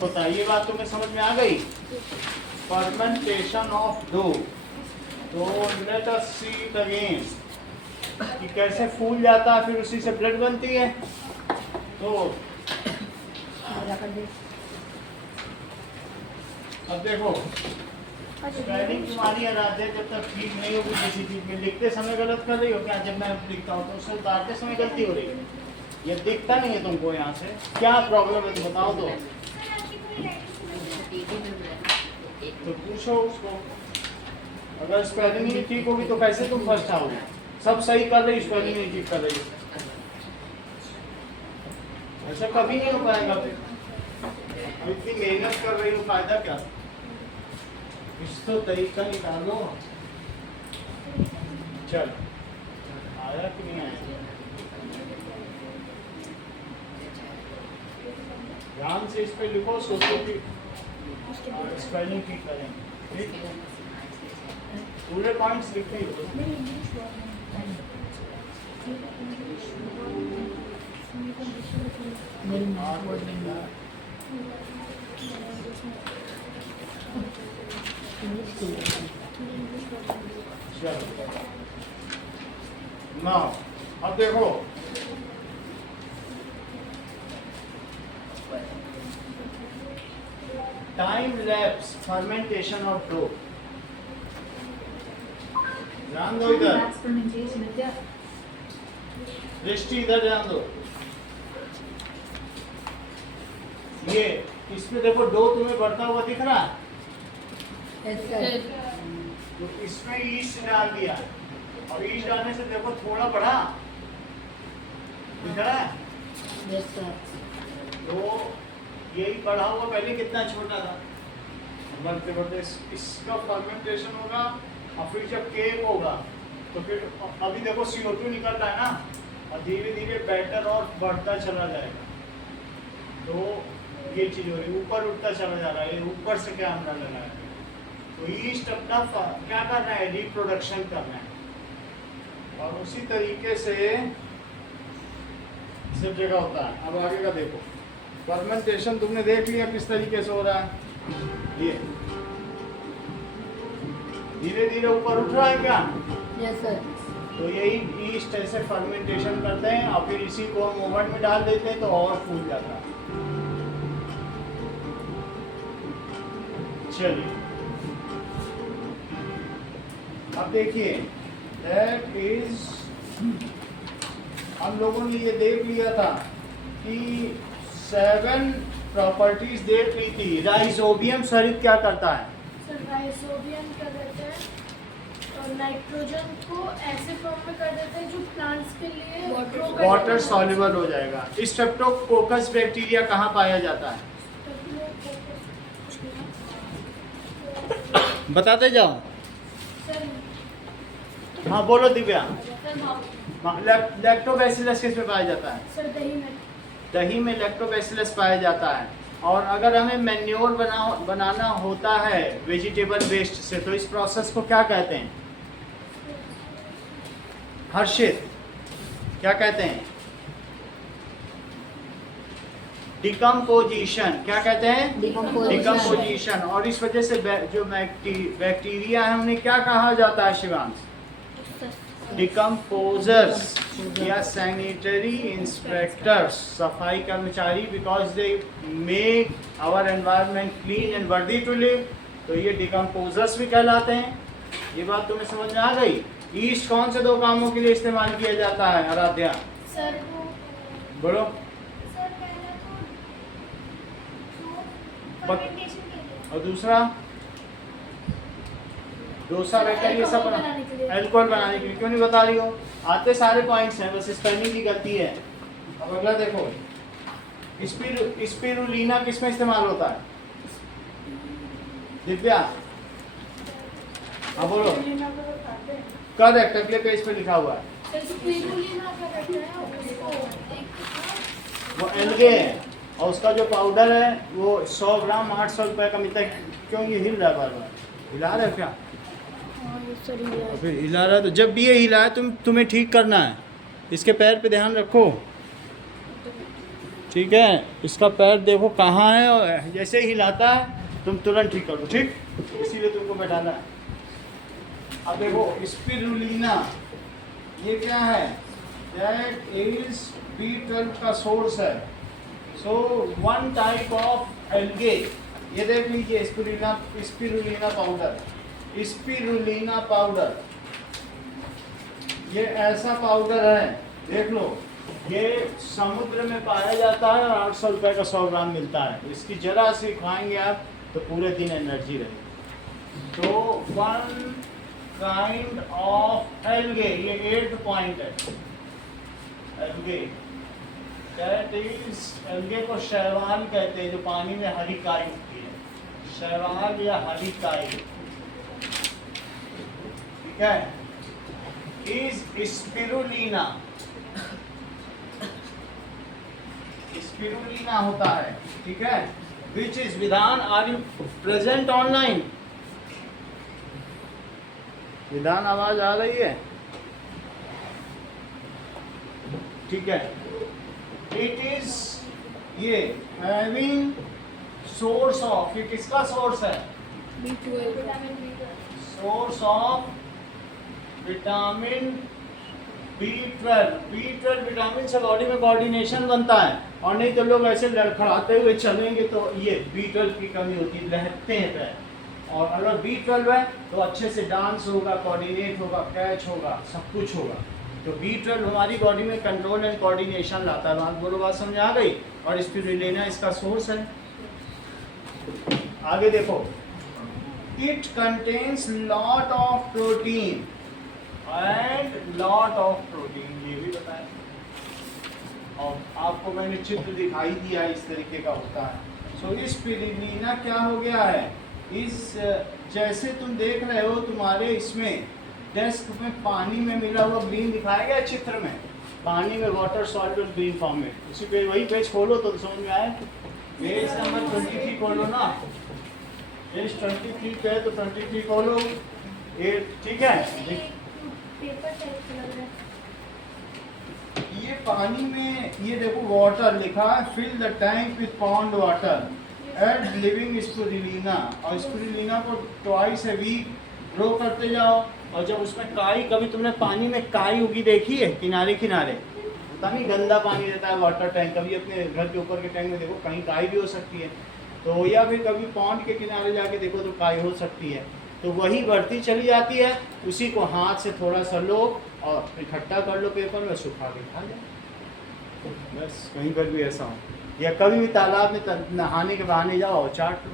होता है। ये बात तुम्हें समझ में आ गई? Fermentation of dough. तो let us see it again कि कैसे फूल जाता है, फिर उसी से ब्लड बनती है। तो अब देखो, स्पेलिंग तुम्हारी आराध्या जब तक ठीक नहीं होगी किसी चीज में, लिखते समय गलत कर रही हो क्या? जब मैं लिखता हूँ तो उसे उतारते समय गलती हो रही है, ये दिखता नहीं है तुमको यहाँ से। क्या प्रॉब्लम है तो बताओ। तो पूछो उसको। अगर स्पेलिंग ही ठीक होगी तो कैसे तुम फर्स्ट आओगे? सब सही कर रही, स्पेलिंग नहीं ठीक कर रही, ऐसा कभी नहीं हो पाएगा। फिर इतनी मेहनत कर रही हो, फायदा क्या? कुछ तो तरीका निकालो। चल, आया कि नहीं आया? ध्यान से इस पे लिखो, सोचो कि स्पेलिंग ठीक करेंगे। ठीक, पूरे पॉइंट्स लिखे हो। ना अब देखो, time lapse fermentation of dough. ध्यान दो इधर, दृष्टि इधर ध्यान दो। ये इसमें देखो डो तुम्हें बढ़ता हुआ दिख रहा है? तो इसमें ईस्ट डाल दिया, और ईस्ट डालने से देखो थोड़ा बढ़ा, दिख रहा है? तो यही बढ़ा हुआ पहले कितना छोटा था, बढ़ते बढ़ते इसका फर्मेंटेशन होगा, और फिर जब केक होगा तो फिर अभी देखो CO2 निकल रहा है ना, और धीरे धीरे बैटर और बढ़ता चला जाएगा। तो ये चीज हो रही है, ऊपर उठता चला जा रहा है, ऊपर से क्या कैमरा लगा है। तो ईस्ट अपना क्या करना है? रिप्रोडक्शन करना है। और उसी तरीके से सब जगह होता है। अब आगे का देखो, फर्मेंटेशन तुमने देख लिया किस तरीके से हो रहा है। ये धीरे धीरे ऊपर उठ रहा है क्या? Yes sir. तो यही ईस्ट ऐसे फर्मेंटेशन करते हैं, और फिर इसी को हम ओवन में डाल देते हैं तो और फूल जाता है। चलिए अब देखिए, दैट इज, हम लोगों ने ये देख लिया था कि 7 प्रॉपर्टीज देख ली थी। राइजोबियम सरित क्या करता है? सर राइजोबियम क्या करते हैं, और नाइट्रोजन को ऐसे फॉर्म में कर देते हैं जो प्लांट्स के लिए वाटर सॉल्युबल हो जाएगा। स्ट्रेप्टोकोकस बैक्टीरिया कहाँ पाया जाता है? बताते जाओ। सर हाँ बोलो दिव्या। सर लैक्टोबैसिलस किस में पाया जाता है? सर दही में। दही में लैक्टोबैसिलस पाया जाता है। और अगर हमें मैन्योर बनाना होता है वेजिटेबल वेस्ट से, तो इस प्रोसेस को क्या कहते हैं? हर्षित, क्या कहते हैं? डिकम्पोजिशन। क्या कहते हैं? डिकम्पोजिशन। और इस वजह से जो बैक्टीरिया है उन्हें क्या कहा जाता है शिवांश? डिकम्पोजर्स या सैनिटरी इंस्पेक्टर्स, सफाई कर्मचारी, because they make our environment clean and worthy to live. तो ये डिकम्पोजर्स भी कहलाते हैं। ये बात तुम्हें समझ में आ गई? ईस्ट कौन से 2 कामों के लिए इस्तेमाल किया जाता है आराध्या? सर बोलो। सर पहला तो fermentation के लिए। और दूसरा डोसा बैटर ये सब बनाने के लिए। अल्कोहल बनाने के लिए। क्यों नहीं बता रही हो? आते सारे पॉइंट्स हैं, बस स्पेलिंग की गलती है। अब अगला देखो, स्पिरुलिना किस में इस्तेमाल होता है? दिव्या हाँ बोलो। करेक्ट, अगले पेज पे लिखा हुआ है। सर स्पिरुलिना क्या करते हैं, उसको एक वो एल्गे है, और उसका जो पाउडर है वो 100 ग्राम 800 रुपये का मिलता है। क्यों ये हिल रहा है बार बार? हिला रहा है क्या? फिर हिला रहा है तो जब भी ये हिला है तुम्हें ठीक करना है। इसके पैर पे ध्यान रखो। ठीक है, इसका पैर देखो कहाँ है, और जैसे ही हिलाता है तुम तुरंत ठीक कर दो, ठीक, इसीलिए तुमको बैठाना है। अब देखो स्पिरुलिना, ये क्या है, दैट इज B12 का सोर्स है। So one type of algae, ये देख लीजिए स्पिरुलिना पाउडर, स्पिरुलिना पाउडर, ये ऐसा पाउडर है, देख लो, ये समुद्र में पाया जाता है और 800 रुपये का 100 ग्राम मिलता है। इसकी जरा सी खाएंगे आप तो पूरे दिन एनर्जी रहेगी। तो वन काइंड ऑफ एल्गे, ये 8th पॉइंट है, एल्गे, दैट इज, एल्गे को शैवाल कहते हैं, जो पानी में हरी काई उगती है, शैवाल या हरी काई, ठीक है। इज स्पिरुलिना, स्पिरुलिना होता है, ठीक है। विच इज, विधान, आर यू प्रेजेंट ऑनलाइन? विधान आवाज आ रही है, ठीक है। इट इज, ये हैविंग सोर्स ऑफ, ये किसका सोर्स है? Source of vitamin B12 vitamin से बॉडी में कोऑर्डिनेशन बनता है, और नहीं तो लोग ऐसे लड़खड़ाते हुए चलेंगे तो ये B12 की कमी होती है, लहकते हैं पैर। और अगर B12 है तो अच्छे से डांस होगा, कोऑर्डिनेट होगा, कैच होगा, सब कुछ होगा। तो B12 हमारी बॉडी में कंट्रोल एंड कोऑर्डिनेशन लाता है। बात बोलो, बात समझ आ गई? और स्पिरुलिना इसका सोर्स है। आगे देखो, it contains lot of protein and lot of protein, ये भी बताया, और आपको मैंने चित्र दिखाई दिया इस तरीके का होता है। सो इस स्पिरुलिना क्या हो गया है, इस, जैसे तुम देख रहे हो तुम्हारे इसमें डेस्क में पानी में मिला हुआ ग्रीन दिखाया गया चित्र में, पानी में वाटर सॉल्युबल ग्रीन फॉर्म में, उसी पे वही पेज खोलो तो समझ में आए। पेज नंबर 23 खोलो ना, पेज 23 पे है तो 23 खोलो, ये ठीक है। पेपर टाइप लग रहा है। ये पानी में, ये देखो वाटर लिखा है, fill the tank with pond water, add living spirulina, और स्पिरुलिना को ट्वाइस ए वीक ग्रो करते जाओ। और जब उसमें काई, कभी तुमने पानी में काई उगी देखी है किनारे किनारे? पता नहीं, गंदा पानी रहता है वाटर टैंक, कभी अपने घर के ऊपर के टैंक में देखो, कहीं काई भी हो सकती है। तो या फिर कभी पॉन्ड के किनारे जाके देखो तो काई हो सकती है। तो वही बढ़ती चली जाती है, उसी को हाथ से थोड़ा सा लो और इकट्ठा कर लो पेपर में, सुखा के खा जाओ। बस कहीं पर भी ऐसा हो, या कभी भी तालाब में नहाने के बहाने जाओ और चाट लो,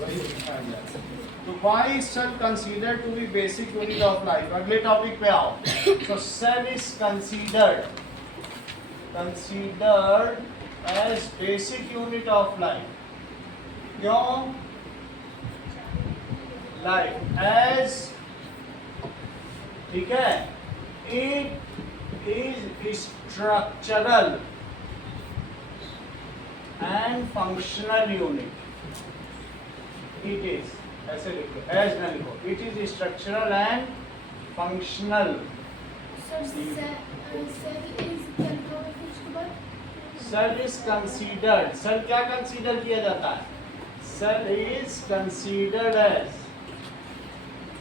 वही दिखाया जाता है। तो why is cell considered to be basic unit of life? अगले टॉपिक पे आओ। So cell is considered as basic unit of life. क्यों? लाइफ एज, ठीक है, it is structural and functional unit. It is, ऐसे लिखो, एज ना लिखो, it is structural and functional. Cell is considered, cell क्या कंसीडर किया जाता है? Cell is considered as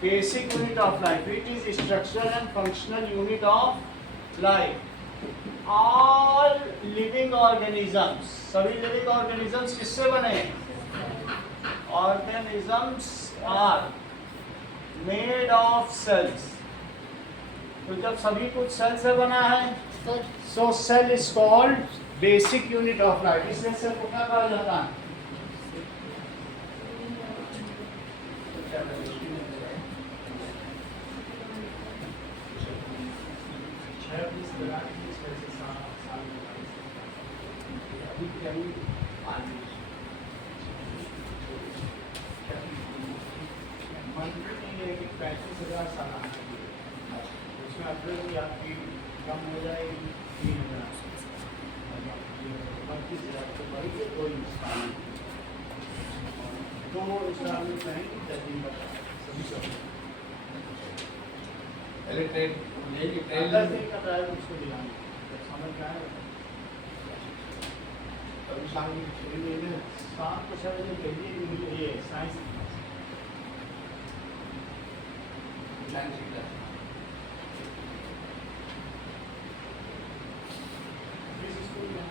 basic unit of life, it is structural and functional unit of life. All living organisms, सभी living organisms किससे बने? Organisms are made of cells। तो जब सभी कुछ सेल से बना है, so cell is called basic unit of life। इसलिए सेल को क्या कहा जाता है? कि 35,000 सालाना उसमें अप्रैल की आपकी कम हो जाएगी 3,000, 32,000 तो बढ़ी कोई नुकसान नहीं। तो इसका हम कहेंगे तस्वीर बता सभी सब ट्रेन का ड्राइवर उसको दिलाना। समझ में आया? अभी शाम की छुट्टी नहीं है। शाम को 6 बजे भेजिए ये साइंस साइंस की क्लास। किस स्कूल में है?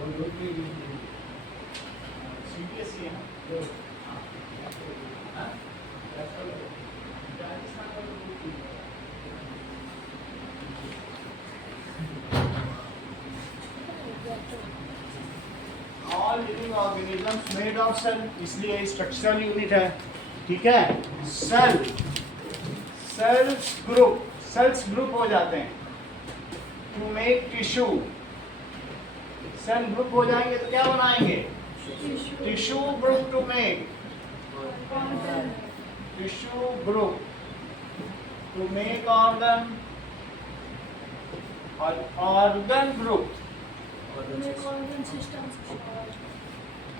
और लोग भी CBSE है ना? जो हाँ। हाँ क्लास कर लो। राजस्थान का तो बहुत ठीक है। All living organisms made of cell, इसलिए स्ट्रक्चरल यूनिट है, ठीक है। सेल, सेल्स ग्रुप हो जाते हैं to make tissue. Cell group हो जाएंगे तो क्या बनाएंगे? Tissue group to make tissue group to make organ और organ group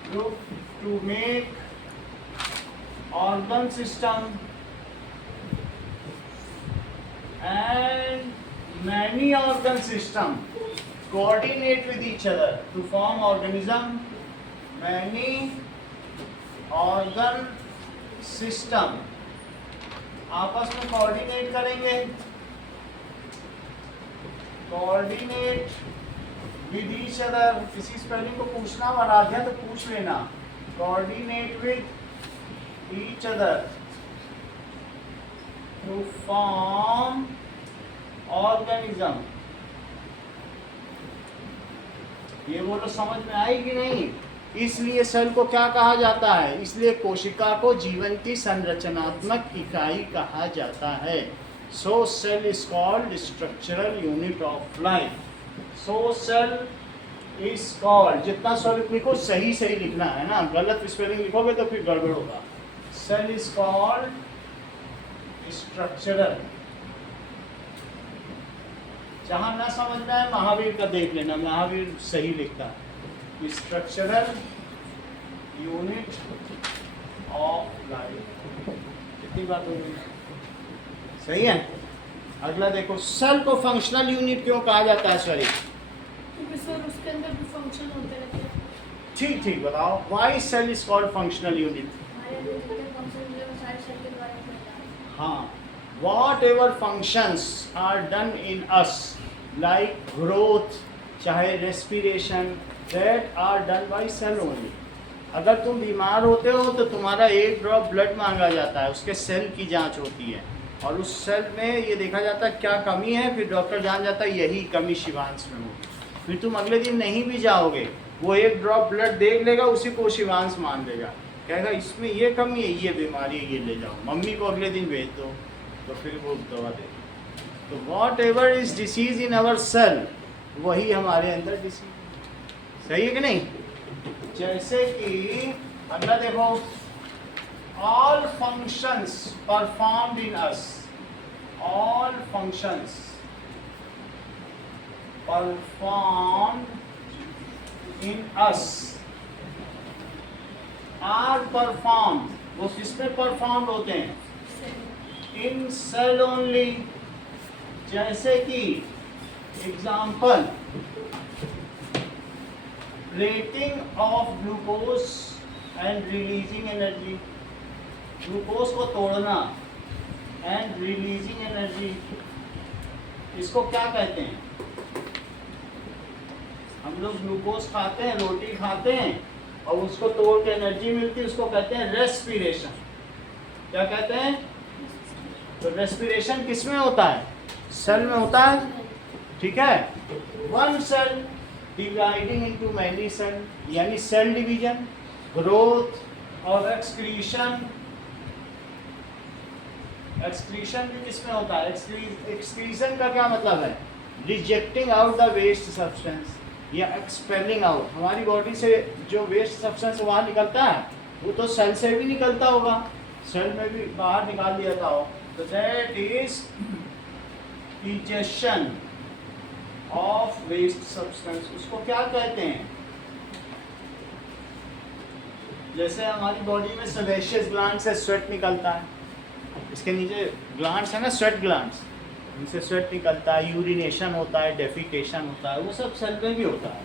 group to make organ system and many organ system coordinate with each other to form organism. Many organ system आपस में coordinate करेंगे, coordinate with each other। किसी spelling को पूछना और आध्या तो पूछ लेना। Coordinate with each other to form organism. ये बोलो समझ में आई कि नहीं? इसलिए सेल को क्या कहा जाता है? इसलिए कोशिका को जीवन की संरचनात्मक इकाई कहा जाता है। So cell is called structural unit of life. So cell is called, जितना स्वरूप लिखो सही सही लिखना है ना, गलत स्पेलिंग लिखोगे तो फिर गड़बड़ होगा। Cell is called structural. जहां ना समझ में आए महावीर का देख लेना, महावीर सही लिखता है। Structural unit of life. कितनी बात हो गई? सही है। अगला देखो, सेल को फंक्शनल यूनिट क्यों कहा जाता है? सॉरी, क्योंकि सर उसके अंदर भी फंक्शन होते रहते हैं। ठीक ठीक बताओ, why cell is called functional unit? हमारे अंदर जितने फंक्शन होते हैं वो सारे सेल के द्वारा किए जाते हैं। हाँ, whatever functions are done in us like growth, चाहे respiration, that are done by cell only। अगर तुम बीमार होते हो तो तुम्हारा एक ड्रॉप ब्लड मांगा जाता है, उसके सेल की जांच होती है और उस सेल में ये देखा जाता है क्या कमी है, फिर डॉक्टर जान जाता है यही कमी शिवांश में होगी। फिर तुम अगले दिन नहीं भी जाओगे, वो एक ड्रॉप ब्लड देख लेगा, उसी को शिवांश मान लेगा, कहेगा इसमें ये कमी है, ये बीमारी है, ये ले जाओ, मम्मी को अगले दिन भेज दो, तो फिर वो दवा दे। तो whatever is disease in our cell, वही हमारे अंदर डिसीज। सही है कि नहीं? जैसे कि अगला देखो, all functions performed in us, all functions performed in us are performed, वो किसमें परफॉर्म्ड होते हैं? In cell only. जैसे कि example, rating of glucose and releasing energy, glucose को तोड़ना एंड रिलीजिंग एनर्जी, इसको क्या कहते हैं? हम लोग ग्लूकोज खाते हैं, रोटी खाते हैं और उसको तोड़ के एनर्जी मिलती है, उसको कहते हैं रेस्पिरेशन। क्या कहते हैं? तो रेस्पिरेशन किस में होता है? सेल में होता है, ठीक है। One cell dividing into many cell, यानी सेल डिवीजन, ग्रोथ और एक्सक्रीशन। एक्सक्रीशन भी किसमें होता है? एक्सक्रीशन का क्या मतलब है? Rejecting out the waste substance या एक्सपेलिंग आउट। हमारी बॉडी से जो वेस्ट सब्सटेंस बाहर निकलता है वो तो सेल से भी निकलता होगा, सेल में भी बाहर निकाल दिया था हो, तो that is ejection of waste substance. उसको क्या कहते हैं? जैसे हमारी बॉडी में सेबेशियस ग्लैंड से स्वेट निकलता है, इसके नीचे ग्लैंड्स है ना, स्वेट ग्लैंड्स, इनसे स्वेट निकलता है, यूरिनेशन होता है, डेफिकेशन होता है, वो सब सेल में भी होता है।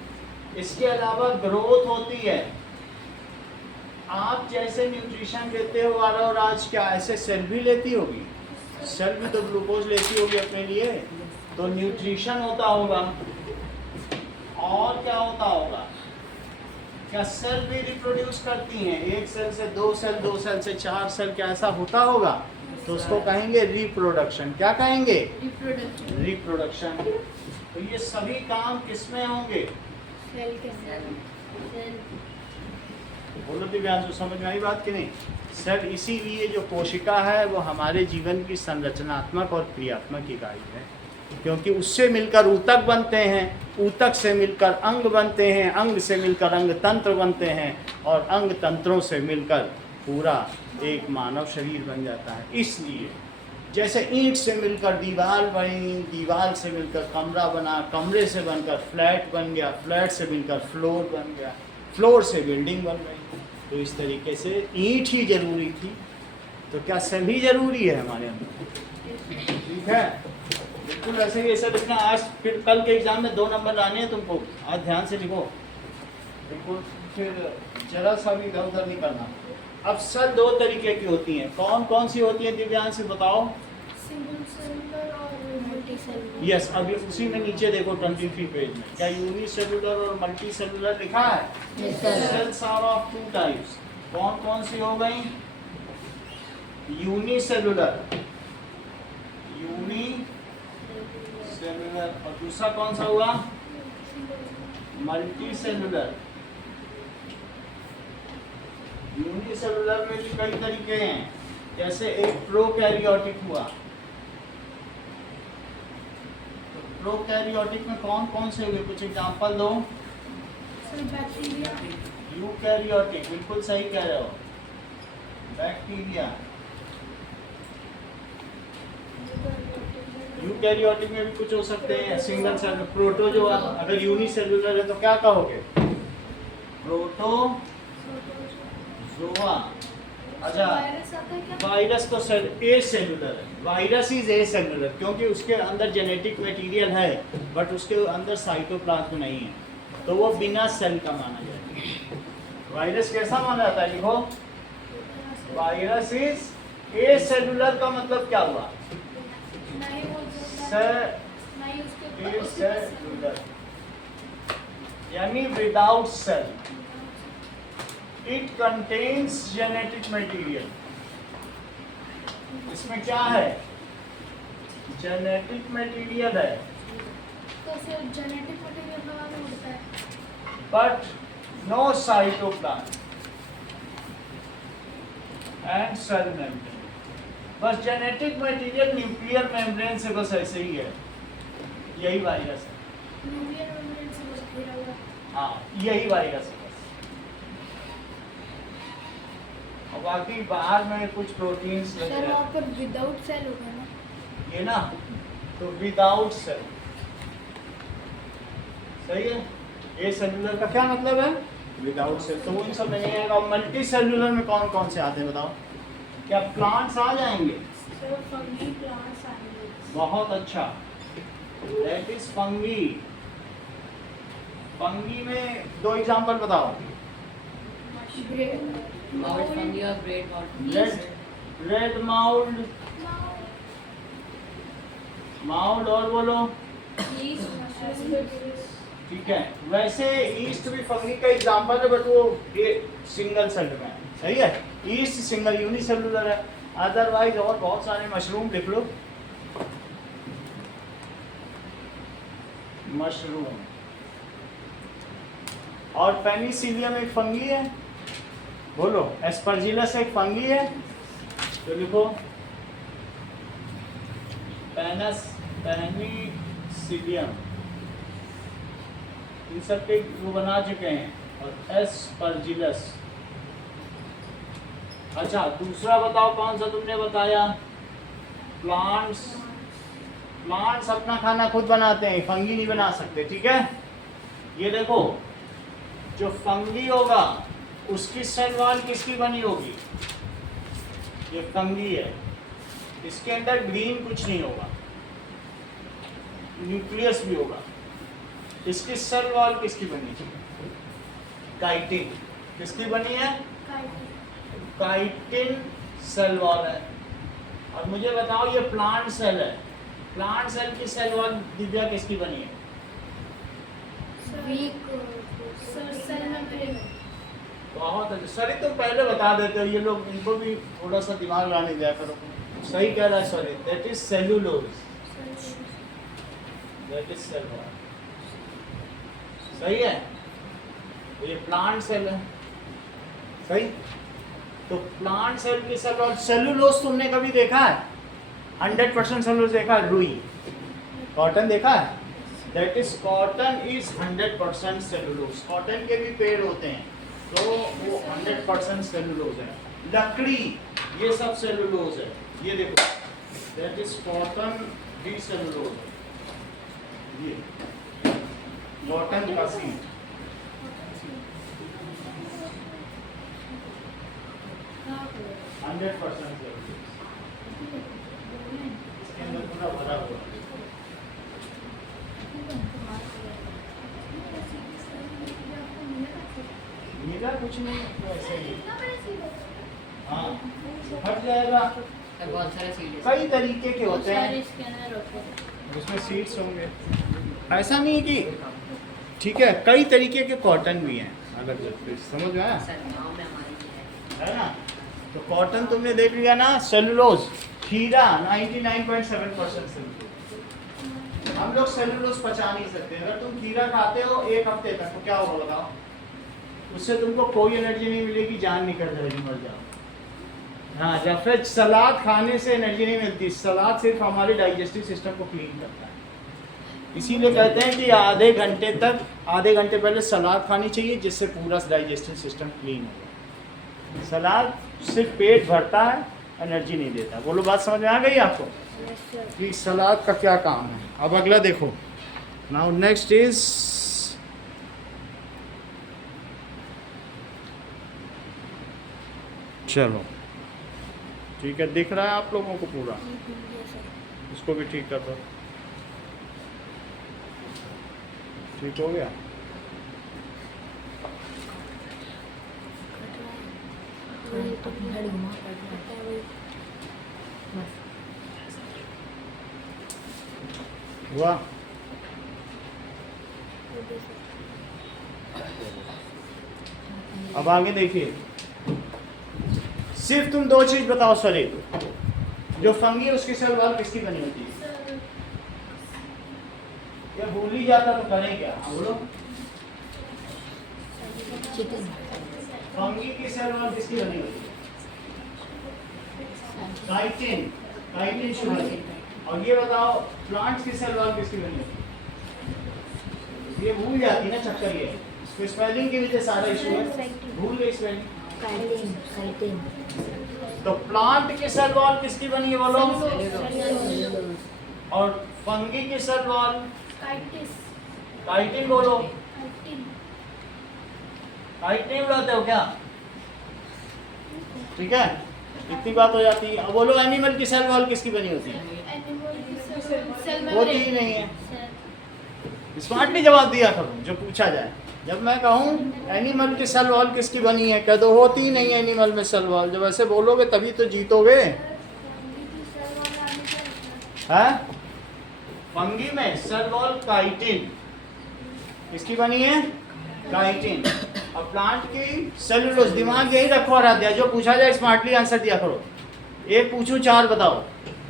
इसके अलावा ग्रोथ होती है। आप जैसे न्यूट्रिशन लेते हो और आज क्या ऐसे सेल भी लेती होगी? सेल भी तो ग्लूकोज लेती होगी अपने लिए, तो न्यूट्रिशन होता होगा। और क्या होता होगा? क्या सेल भी रिप्रोड्यूस करती हैं? एक सेल से दो सेल, दो सेल से चार सेल, क्या ऐसा होता होगा? तो उसको कहेंगे रिप्रोडक्शन। क्या कहेंगे? रिप्रोडक्शन। रिप्रोडक्शन। तो ये सभी काम किसमें होंगे? सेल के सेल। बोलो दिव्यांशु, समझ में आई बात कि नहीं? सेल इसीलिए जो कोशिका है वो हमारे जीवन की संरचनात्मक और क्रियात्मक इकाई है, क्योंकि उससे मिलकर ऊतक बनते हैं, ऊतक से मिलकर अंग बनते हैं, अंग से मिलकर अंग तंत्र बनते हैं, और अंग तंत्रों से मिलकर पूरा एक मानव शरीर बन जाता है। इसलिए जैसे ईंट से मिलकर दीवार बनी, दीवार से मिलकर कमरा बना, कमरे से बनकर फ्लैट बन गया, फ्लैट से मिलकर फ्लोर बन गया, फ्लोर से बिल्डिंग बन गई, तो इस तरीके से ईंट ही जरूरी थी। तो क्या सभी जरूरी है हमारे अंदर? ठीक है, बिल्कुल ऐसे ही ऐसा लिखना। आज फिर कल के एग्जाम में 2 नंबर लाने हैं तुमको, आज ध्यान से लिखो बिल्कुल, फिर जरा सा भी इधर उधर नहीं करना। अब सेल 2 तरीके की होती हैं। कौन कौन सी होती है दिव्यांश से बताओ? सिंगल सेलुलर और मल्टी सेलुलर। यस, अभी उसी में नीचे देखो 23 पेज में, क्या यूनिसेलुलर और मल्टी सेलुलर लिखा है? Yes, sir. Cells are of 2 types. कौन कौन सी हो गई? यूनिसेलुलर, यूनिसेलुलर, और दूसरा कौन सा हुआ? Multi cellular. यूनिसेलुलर में भी कई तरीके हैं, जैसे एक प्रोकैरियोटिक हुआ। तो प्रोकैरियोटिक में कौन कौन से हुए? कुछ एग्जांपल दो। Sir bacteria. यूकैरियोटिक, बिल्कुल सही कह रहे हो, बैक्टीरिया। यूकैरियोटिक में भी कुछ हो सकते हैं, सिंगल सेल। प्रोटोजोआ, अगर यूनिसेलुलर है तो क्या कहोगे? प्रोटोजोआ। अच्छा, वायरस आता है क्या? वायरस तो सेल ए सेलुलर है। वायरस इज ए सेलुलर, क्योंकि उसके अंदर जेनेटिक मटेरियल है, बट उसके अंदर साइटोप्लाज्म नहीं है, तो वो बिना सेल का माना जाता है। वायरस कैसा माना जाता है? लिखो, वायरस इज ए सेलुलर का मतलब क्या हुआ? नहीं वो जो नहीं उसके ए सेलुलर, यानी without cell. It contains genetic material. इसमें क्या है? जेनेटिक मटेरियल है, तो फिर जेनेटिक मटेरियल का मालूम होता है। But no cytoplasm and cell membrane. बस जेनेटिक मटेरियल न्यूक्लियर मेम्ब्रेन से बस ऐसे ही है। यही वायरस है। न्यूक्लियर मेम्ब्रेन से बस घिरा हुआ। हाँ, यही वायरस है बस। और बाकी बाहर में कुछ प्रोटीन्स लगे सर रहते वहाँ पर विदाउट सेल होगा ना? हैं। ये ना, तो विदाउट सेल। सही है। ए सेलुलर का क्या मतलब है? Without cell. तो वो इन सब में नहीं आएगा। मल्टी सेलुलर में कौन कौन से आते हैं बताओ? क्या प्लांट्स आ जाएंगे? सर फंगी प्लांट्स आएंगे। बहुत अच्छा, दैट इज फंगी। फंगी में 2 एग्जांपल बताओ। माउथ फंगी और bread mouth. Red mould, mould और बोलो। ठीक है, वैसे ईस्ट भी फंगी का एग्जांपल है, बट वो सिंगल सेल में है। सही है, ईस्ट सिंगल यूनिसेलुलर है। अदरवाइज और बहुत सारे मशरूम लिख लो। मशरूम और पेनिसिलियम एक फंगी है। बोलो, एस्परजिलस एक फंगी है, तो लिखो पेनिसिलियम। इन सब के वो बना चुके हैं। और एस्परजिलस। अच्छा, दूसरा बताओ कौन सा तुमने बताया? प्लांट्स। प्लांट्स अपना खाना खुद बनाते हैं, फंगी नहीं बना सकते। ठीक है, ये देखो, जो फंगी होगा उसकी सेल वॉल किसकी बनी होगी? ये फंगी है, इसके अंदर ग्रीन कुछ नहीं होगा, न्यूक्लियस भी होगा। इसकी सेल वॉल किसकी बनी है? काइटिन। किसकी बनी है? काइटिन सेल वॉल है। और मुझे बताओ ये प्लांट सेल है, प्लांट सेल की सेल वॉल दिव्या किसकी बनी है? बहुत अच्छा। सर तुम पहले बता देते हो, ये लोग इनको भी थोड़ा सा दिमाग लगाने दिया करो। सही कह रहा है sir, that is cellulose, that is cell wall. सही है, ये प्लांट सेल है। सही। तो प्लांट सेल की सेल वॉल, सेलुलोज तुमने कभी देखा है? 100% सेलुलोज देखा है? रुई, कॉटन देखा है? That is cotton is 100% cellulose. Cotton के भी पेड़ होते हैं तो वो 100% सेलुलोज है। लकड़ी, ये सब सेलुलोज है। ये देखो, दैट इज कॉटन भी सेलुलोज है। ये कॉटन का सीड, हंड्रेड परसेंट इसके अंदर पूरा भरा हुआ है। मेरा कुछ नहीं, तो ऐसे ही हाँ हट जाएगा। बहुत सारे सीड्स कई तरीके के होते हैं, इसके अंदर रखो। उसमें सीड्स होंगे। ऐसा नहीं है कि ठीक है, कई तरीके के कॉटन भी हैं अलग अलग। समझ में आया? सर गाँव में हमारे है ना? तो कॉटन तुमने देख लिया ना। सेलुलोज, खीरा 99.7% सेलुलोज। हम लोग सेलुलोज पचा नहीं सकते। अगर तुम खीरा खाते हो 1 हफ्ते तक तो क्या होगा बताओ? उससे तुमको कोई एनर्जी नहीं मिलेगी, जान निकल जाएगी, मर जाओ। हाँ, जब फिर सलाद खाने से एनर्जी नहीं मिलती। सलाद सिर्फ हमारे डाइजेस्टिव सिस्टम को क्लीन करता है। इसीलिए कहते हैं कि आधे घंटे पहले सलाद खानी चाहिए, जिससे पूरा डाइजेस्टिव सिस्टम क्लीन हो। सलाद सिर्फ पेट भरता है, एनर्जी नहीं देता। बोलो, बात समझ में आ गई आपको कि सलाद का क्या काम है? अब अगला देखो। नाउ नेक्स्ट इज चलो ठीक है, दिख रहा है आप लोगों को पूरा? इसको भी ठीक कर दो। ठीक हो गया? हुआ? अब आगे देखिए, सिर्फ तुम 2 चीज बताओ शरीर। जो फंगी है उसकी सेल वॉल किसकी बनी होती है? या भूल ही जाता तो करें क्या? बोलो। फंगी की सेल वॉल किसकी बनी होती है? Chitin, chitin sugar. और ये बताओ, प्लांट्स की सेल वॉल किसकी बनी होती है? ये भूल जाती ना चक्कर। ये तो स्पेलिंग की वजह सारा इशू है, भूल गई स्पेलिंग। तो प्लांट की सेल वॉल किसकी बनी है बोलो? और फंगी की सेल वॉल? काइटिन बोलो। काइटिन बुलाते हो क्या? ठीक है, इतनी बात हो जाती है। अब बोलो, एनिमल की सेल वॉल किसकी बनी होती है? होती ही नहीं है। स्मार्टली जवाब दिया करो जो पूछा जाए। जब मैं कहूँ एनिमल की सेल वॉल किसकी बनी है, कह दो होती ही नहीं है एनिमल में सेल वॉल। जब ऐसे बोलोगे तभी तो जीतोगे। है? फंगी में सेल वॉल काइटिन किसकी बनी है? काइटिन। और प्लांट की सेलुलोज। दिमाग यही रखो आराध्या, जो पूछा जाए स्मार्टली आंसर दिया करो। एक पूछूं 4 बताओ,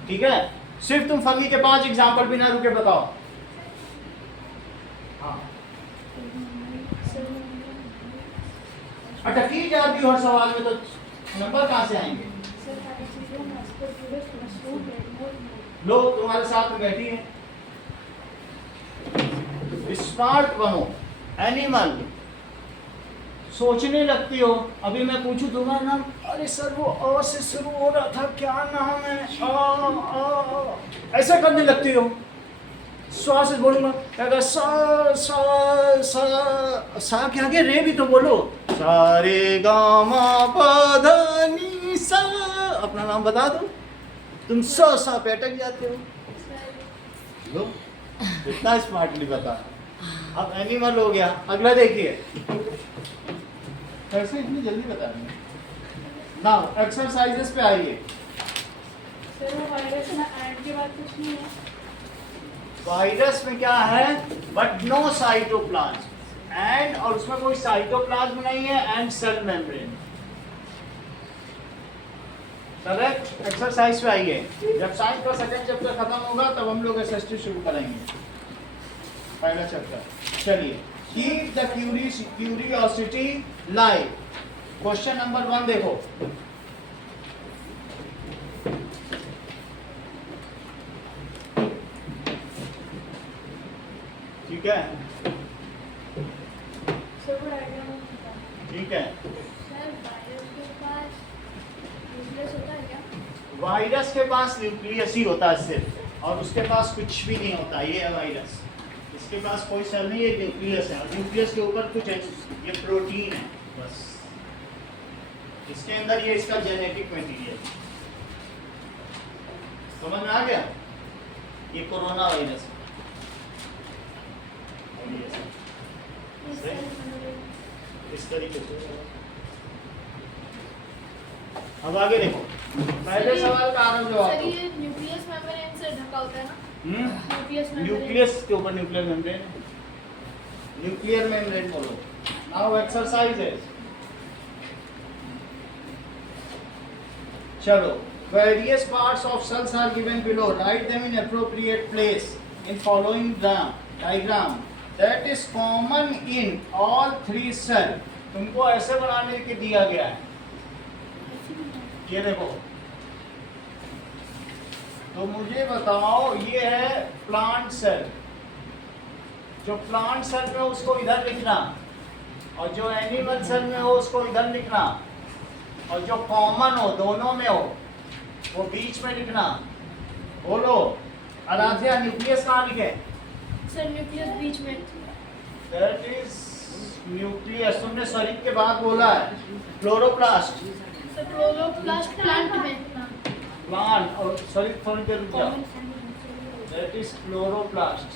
ठीक है? सिर्फ तुम फंगी के 5 एग्जाम्पल बिना रुके बताओ। हाँ, अटकी जाती हो हर सवाल में तो नंबर कहाँ से आएंगे? लोग तुम्हारे साथ में बैठी हैं। स्मार्ट बनो। एनिमल, सोचने लगती हो। अभी मैं पूछूं तुम्हारा नाम, अरे सर वो अ से शुरू हो रहा था, क्या नाम है? ऐसा करने लगती हो। स्वा से बोलूंगा, क्या सा सा सा सा के आगे रे भी तो बोलो। सारे गामा पधनी सा। अपना नाम बता दो। तुम सा पे अटक जाते हो। लो, इतना स्मार्टली बता। अब एनिमल हो गया, अगला देखिए। कैसे इतनी जल्दी बता रहे हैं? नाउ एक्सरसाइजेस पे आइए। सर वो वायरस में ऐड के बाद कुछ नहीं है। वायरस में क्या है? बट नो साइटोप्लाज्म, एंड और उसमें कोई साइटोप्लाज्म नहीं है, and cell membrane. Correct. Exercise पे आइए। जब साइंस का सेकंड चैप्टर खत्म होगा तब हम लोग एसएसटी शुरू करेंगे, पहला चैप्टर। चलिए, keep the curiosity live. Question number 1 देखो। ठीक है, सर वो डायग्राम में बता। ठीक है। सर वायरस के पास न्यूक्लियस होता है क्या? वायरस के पास न्यूक्लियस ही होता है सिर्फ, और उसके पास कुछ भी नहीं होता। ये है वायरस, इसके पास कोई सेल नहीं है, न्यूक्लियस है, और न्यूक्लियस के ऊपर कुछ है, ये प्रोटीन है बस। इसके अंदर ये इसका जेनेटिक मटेरियल। समझ में आ गया? ये कोरोना वायरस है। इस तरीके से। अब आगे देखो, पहले सवाल का आरंभ जवाब सर दो। ये न्यूक्लियस मेम्ब्रेन से ढका होता है ना? Nucleus membrane. न्यूक्लियस के ऊपर न्यूक्लियर मेम्ब्रेन, न्यूक्लियर मेम्ब्रेन बोलो। Now exercises. चलो, various parts of cells are given below. Write them in appropriate place in following diagram that is common in all three cell. तुमको ऐसे बनाने के दिया गया है, ये देखो। तो मुझे बताओ, ये है प्लांट सेल। जो प्लांट सेल में हो उसको इधर लिखना, और जो एनिमल सेल में हो उसको इधर लिखना, और जो कॉमन हो दोनों में हो वो बीच में लिखना। बोलो आराध्या, न्यूक्लियस कहाँ लिखे? सर न्यूक्लियस बीच में। That is nucleus. तुमने शरीर के बाद बोला है क्लोरोप्लास्ट। सर क्लोरोप्लास्ट प्लांट में। प्लांट और शरीर थोड़ी देर रुक जाओ। That is chloroplast.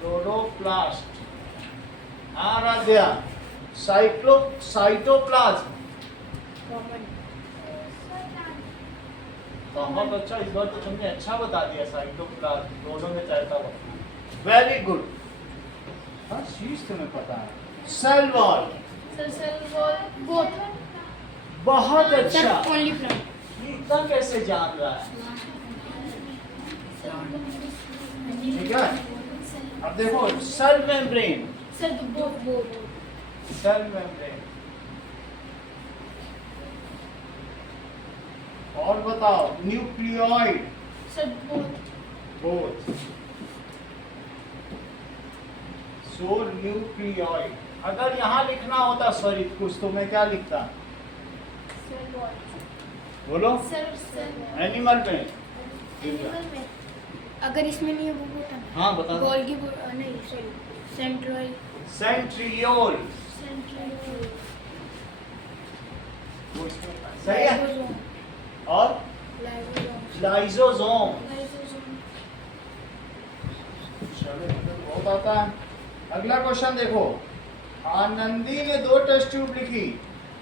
Chloroplast. Aradhya, cytoplasm. बहुत अच्छा, इस बार तो तुमने अच्छा बता दिया। साइटोप्लाज्म दोनों में चाहता हुआ। वेरी गुड, हर चीज तुम्हें पता है। Cell wall. Sir cell wall both. बहुत अच्छा। Sir only plant. ये इतना कैसे जान रहा है? ठीक है, अब देखो cell membrane. Sir both. Cell membrane. और बताओ, nucleoid. Sir both. Both. So nucleoid. अगर यहाँ लिखना होता सॉरी कुछ, तो मैं क्या लिखता? Cell wall. बोलो। सर सेल एनिमल में। एनिमल में अगर इसमें नहीं है वो होता। हाँ बता। गोल्गी नहीं सॉरी सेंट्रोइड। सेंट्रियोल। सेंट्रियोल। वो इसमें सही है। लाइसोसोम। और लाइसोसोम। लाइसोसोम। लाइसोसोम। चलो बहुत आता है। अगला क्वेश्चन देखो। आनंदी ने 2 टेस्ट ट्यूब लिखी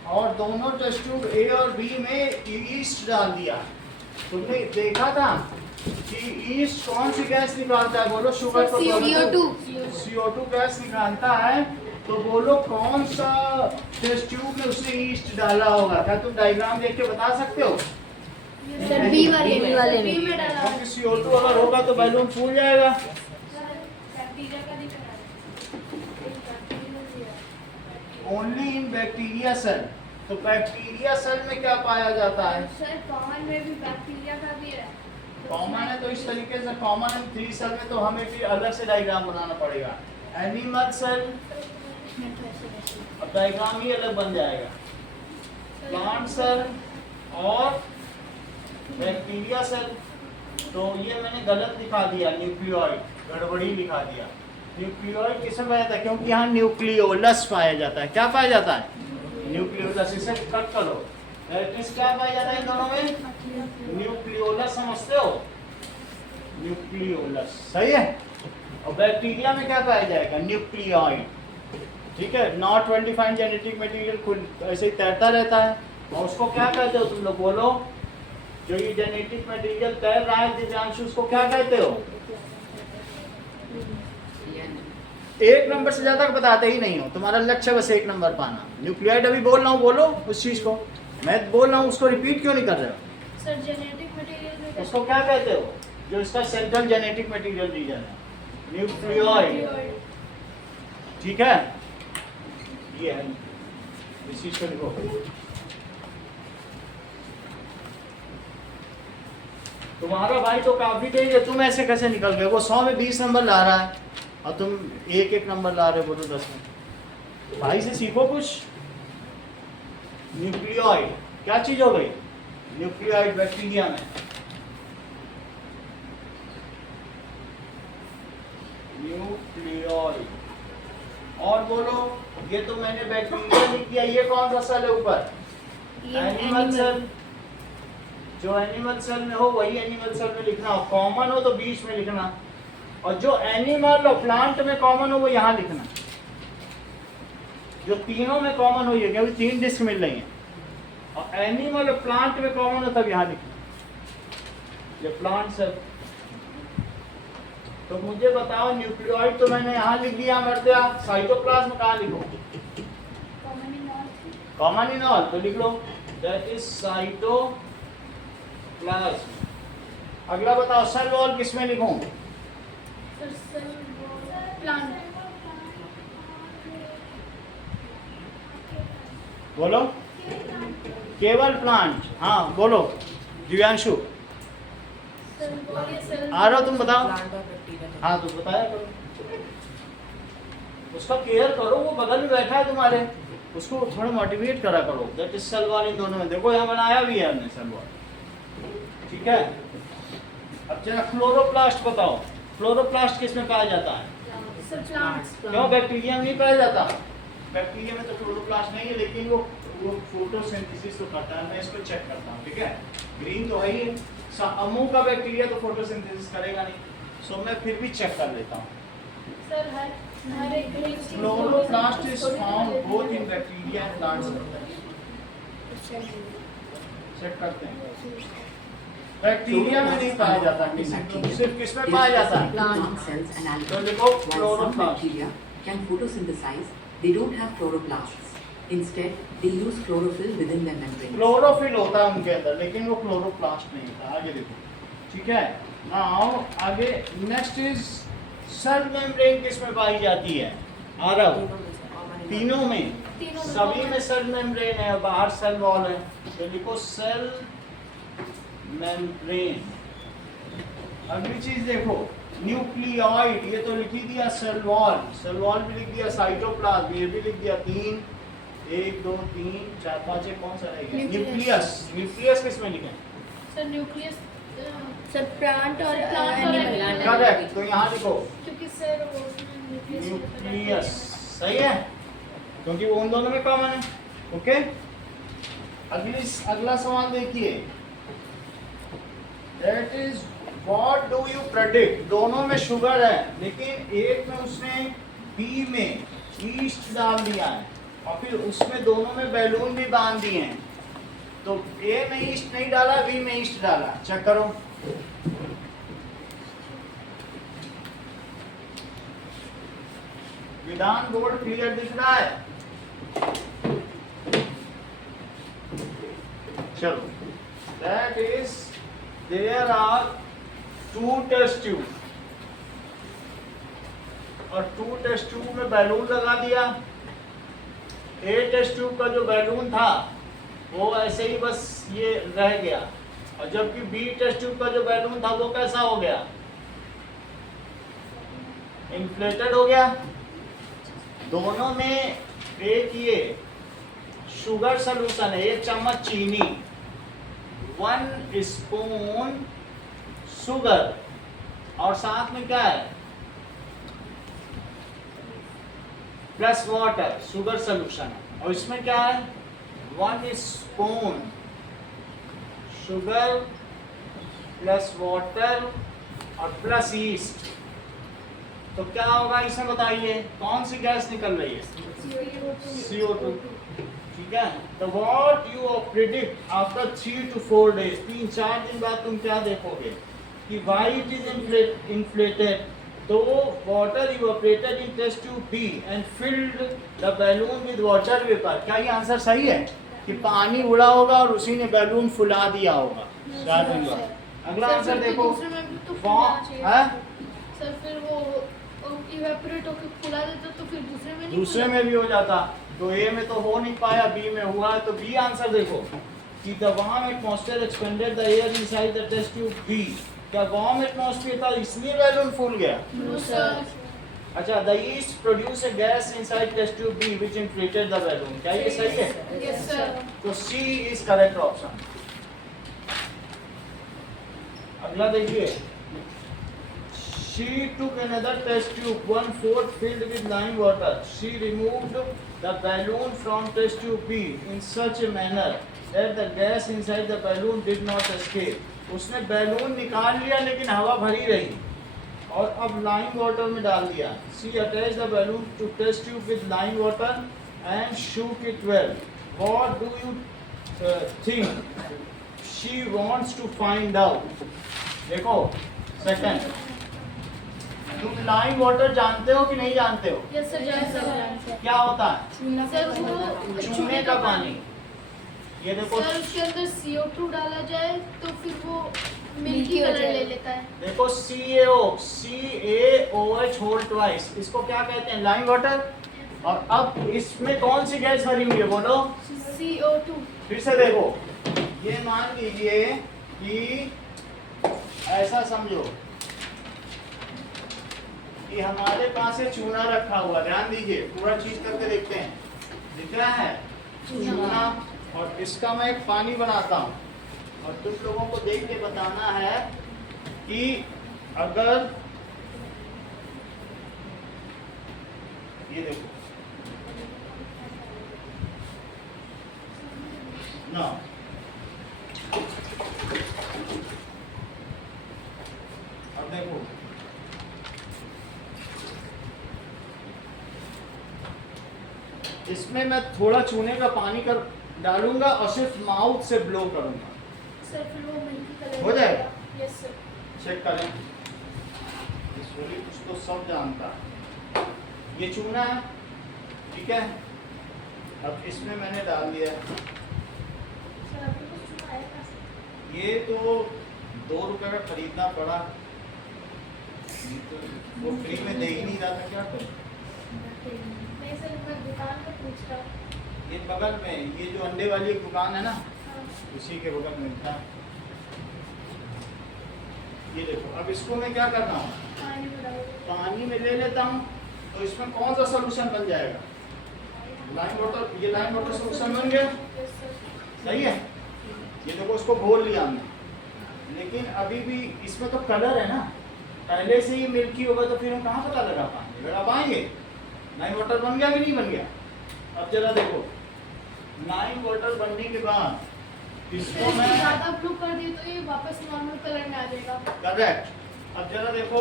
और दोनों टेस्ट ट्यूब ए और बी में ईस्ट डाल दिया। तुमने देखा था कि ईस्ट कौन सी गैस निकालता है? बोलो शुगर को। CO2 गैस निकालता है। तो बोलो कौन सा टेस्ट ट्यूब में उसने ईस्ट डाला होगा? क्या तुम डायग्राम देख के बता सकते हो? सर बी वाले में डाला। क्योंकि CO2 अगर होगा तो बैलून फूल जाएगा। बैक्टीरिया का दिख रहा है। Only in bacteria cell. तो बैक्टीरिया सेल में क्या पाया जाता है? सर कॉमन में भी बैक्टीरिया का भी है। कॉमन है, तो इस तरीके से कॉमन है 3 सेल में, तो हमें फिर अलग से डायग्राम बनाना पड़ेगा। एनिमल सेल, अब डायग्राम ही अलग बन जाएगा। प्लांट सेल और बैक्टीरिया सेल। तो ये मैंने गलत लिखा दिया, न्यूक्लियोइड गड़बड़ी लिखा दिया। न्यूक्लियोइड किसमें पाया जाता है? क्योंकि यहाँ न्यूक्लियोलस पाया जाता है। क्या पाया जाता है? न्यूक्लियोलस। इसे कट करो। क्या पाया जाता है इन दोनों में? न्यूक्लियोलस। समझते हो? न्यूक्लियोलस, सही है। और बैक्टीरिया में क्या पाया जाएगा? न्यूक्लियोइड, ठीक है। Not well defined genetic material खुद ऐसे ही तैरता रहता है, और उसको क्या कहते हो तुम लोग बोलो? जो ये जेनेटिक मटेरियल तैर रहा है दिव्यांशु, उसको क्या कहते हो? एक नंबर से ज्यादा बताते ही नहीं हो, तुम्हारा लक्ष्य बस एक नंबर पाना। न्यूक्लियोइड अभी बोल रहा हूँ, बोलो उस चीज को, मैं बोल रहा हूँ उसको रिपीट क्यों नहीं कर रहे हो? सर जेनेटिक मटेरियल में उसको क्या कहते हो जो इसका सेंट्रल जेनेटिक मटेरियल रीजन है? न्यूक्लियोइड, ठीक है। ये है, इस चीज को लिखो। तुम्हारा भाई तो काफी तेज है, तुम ऐसे कैसे निकल गए? वो 100 में 20 नंबर ला रहा है और तुम एक एक नंबर ला रहे हो, बोलो 10 में। भाई से सीखो कुछ। न्यूक्लियोइड क्या चीज हो गई? न्यूक्लियोइड बैक्टीरिया में। न्यूक्लियोइड, और बोलो, ये तो मैंने बैक्टीरिया लिख दिया, ये कौन सा सेल है ऊपर? Animal cell. जो एनिमल सेल में हो वही एनिमल सेल में लिखना, हो कॉमन हो तो बीच में लिखना, और जो एनिमल और प्लांट में कॉमन हो वो यहाँ लिखना। जो तीनों में कॉमन हो, ये क्योंकि 3 डिस्क मिल रही हैं, और एनिमल और प्लांट में कॉमन हो तब यहाँ लिखना, ये प्लांट सेल। तो मुझे बताओ, न्यूक्लियोइड तो मैंने यहाँ लिख दिया, मर्दिया, साइटोप्लाज्म कहाँ लिखो? कॉमन इन ऑल, तो लिख लो दैट इज साइटोप्लाज्म। अगला बताओ, सेल वॉल किस में लिखूं? प्लांट। बोलो, केवल प्लांट। हाँ बोलो दिव्यांशु, आ रहा हो तुम बताओ। हाँ तो बताया करो, उसका केयर करो, वो बगल में बैठा है तुम्हारे, उसको थोड़ा मोटिवेट करा करो। दैट इज सेल वॉल इन दोनों में, देखो यहाँ बनाया भी है हमने सेल वॉल, ठीक है। अब जरा क्लोरोप्लास्ट बताओ, क्लोरोप्लास्ट किस में पाया जाता है? क्यों बैक्टीरिया में नहीं पाया जाता? बैक्टीरिया में तो क्लोरोप्लास्ट नहीं है, लेकिन वो फोटोसिंथेसिस तो करता है, मैं इसको चेक करता हूँ, ठीक है। ग्रीन तो है ही, अमू का बैक्टीरिया तो फोटोसिंथेसिस करेगा नहीं, सो मैं फिर भी चेक कर लेता हूँ। सर हर एक chloroplast is found both in bacteria and plants. Check करते हैं, बैक्टीरिया में नहीं पाया जाता, सिर्फ किस में पाया जाता है? Plant cells and algae. तो लिखो While some chloroplast. bacteria can photosynthesize, they don't have chloroplasts. Instead, they use chlorophyll within their membrane. Chlorophyll होता है उनके अंदर, लेकिन वो क्लोरोप्लास्ट नहीं होता। आगे देखो, ठीक है। नाउ आगे नेक्स्ट इज सेल मेम्ब्रेन किस में पाई जाती है? आरव, तीनों में, सभी में सेल मेम्ब्रेन है, बाहर सेल वॉल है, तो लिखो सेल मेम्ब्रेन। अगली चीज देखो, न्यूक्लियोइड, ये तो लिख ही दिया, सेल वॉल, सेल वॉल भी लिख दिया, साइटोप्लाज्म ये भी लिख दिया। 3 1 2 3 4 5 कौन सा रहेगा? न्यूक्लियस। न्यूक्लियस किस में लिखें? सर न्यूक्लियस सर प्लांट और animal. करेक्ट, तो यहाँ लिखो क्योंकि सर वो उसमें न्यूक्लियस, सही है, क्योंकि वो उन दोनों में कॉमन है। ओके, अगला सवाल देखिए, that is what do you predict? दोनों में शुगर है, लेकिन एक में उसने बी में ईस्ट डाल दिया है, और फिर उसमें दोनों में बैलून भी बांध दिए हैं। तो ए में ईस्ट नहीं डाला, बी में ईस्ट डाला, चेक करो। विधान बोर्ड क्लियर दिख रहा है? चलो, that is there are 2 test tube, और 2 टेस्ट ट्यूब में बैलून लगा दिया। ए टेस्ट ट्यूब का जो बैलून था वो ऐसे ही बस ये रह गया, और जबकि बी टेस्ट ट्यूब का जो बैलून था वो कैसा हो गया? इन्फ्लेटेड हो गया। दोनों में एक ये शुगर सॉल्यूशन है, 1 चम्मच चीनी, 1 स्पून शुगर, और साथ में क्या है? प्लस वाटर, शुगर सॉल्यूशन है। और इसमें क्या है? 1 स्पून शुगर प्लस वाटर और प्लस ईस्ट, तो क्या होगा इसमें बताइए, कौन सी गैस निकल रही है? CO2। ठीक है, तो what you predict after 3 to 4 days, 3-4 दिन बाद तुम क्या देखोगे कि वाई इट इज इन्फ्लेटेड, तो water evaporated in test tube B and filled the balloon with water vapour. क्या ये आंसर सही है कि पानी उड़ा होगा और उसी ने बैलून फुला दिया होगा? अगला आंसर देखो, सर फिर वो इवेपोरेट होकर फुला देता तो फिर दूसरे में नहीं दूसरे में भी हो जाता, तो ए में तो हो नहीं पाया, बी में हुआ है, तो बी आंसर देखो कि the warm atmosphere expanded the air inside the test tube B. क्या वार्म एटमॉस्फेयर था इसलिए बैलून फूल गया? No sir. अच्छा, the yeast produce a gas inside test tube B which inflated the balloon. क्या ये सही है? Yes sir. तो सी इज करेक्ट ऑप्शन। अगला देखिए, she took another test tube, 1/4 filled with lime water. She removed the balloon from test tube B in such a manner that the gas inside the balloon did not escape. उसने balloon निकाल लिया लेकिन हवा भरी रही और अब lime water में डाल दिया। She attached the balloon to test tube with lime water and shook it well. What do you think she wants to find out? देखो, सेकंड, तुम लाइम वाटर जानते हो कि नहीं जानते हो? Yes sir, sir. क्या होता है? सर वो चूने का पानी। ये देखो, सर उसके अंदर CO2 डाला जाए तो फिर वो मिल्की कलर ले लेता है। देखो CaOH होल ट्वाइस, इसको क्या कहते हैं? Lime water. और अब इसमें कौन सी गैस भरी हुई है बोलो? CO2। फिर से देखो, ये मान लीजिए कि ऐसा समझो कि हमारे पास ये चूना रखा हुआ, ध्यान दीजिए, पूरा चीज करके देखते हैं, दिख रहा है चूना, और इसका मैं एक पानी बनाता हूँ और तुम लोगों को देख के बताना है कि अगर ये देखो ना, अब देखो इसमें मैं थोड़ा चूने का पानी कर डालूंगा और सिर्फ माउथ से ब्लो करूंगा, सर फिर वो मिल्की कलर हो जाएगा? Yes sir. चेक करें, कुछ तो सब जानता है। ये चूना है, ठीक है, अब इसमें मैंने डाल दिया। सर आपको कुछ चूना है कहाँ से? ये तो 2 रुपए का खरीदना पड़ा, ये तो वो फ्री में दे ही नहीं रहा था, क्या करूं? नहीं सर, मैं दुकान का पूछ रहा हूँ। ये बगल में, ये जो अंडे वाली एक दुकान है ना, हाँ। उसी के बगल में था। ये देखो, अब इसको मैं क्या कर रहा हूँ, पानी में डालो। पानी में ले लेता हूँ, तो इसमें कौन सा सोल्यूशन बन जाएगा? Lime water. ये लाइम वाटर सोल्यूशन बन गया, यस सर। सही है। ये देखो, उसको घोल लिया हमने, लेकिन अभी भी इसमें तो कलर है ना, पहले से ही मिल्की होगा तो फिर हम कहाँ पता लगा पाएंगे? लगा पाएंगे? लाइम वाटर बन गया कि नहीं बन गया? अब जरा देखो, लाइम वाटर बनने के बाद इसको मैं ज़्यादा ब्लू कर दी तो ये वापस नॉर्मल कलर में आ जाएगा। करेक्ट। अब जरा देखो,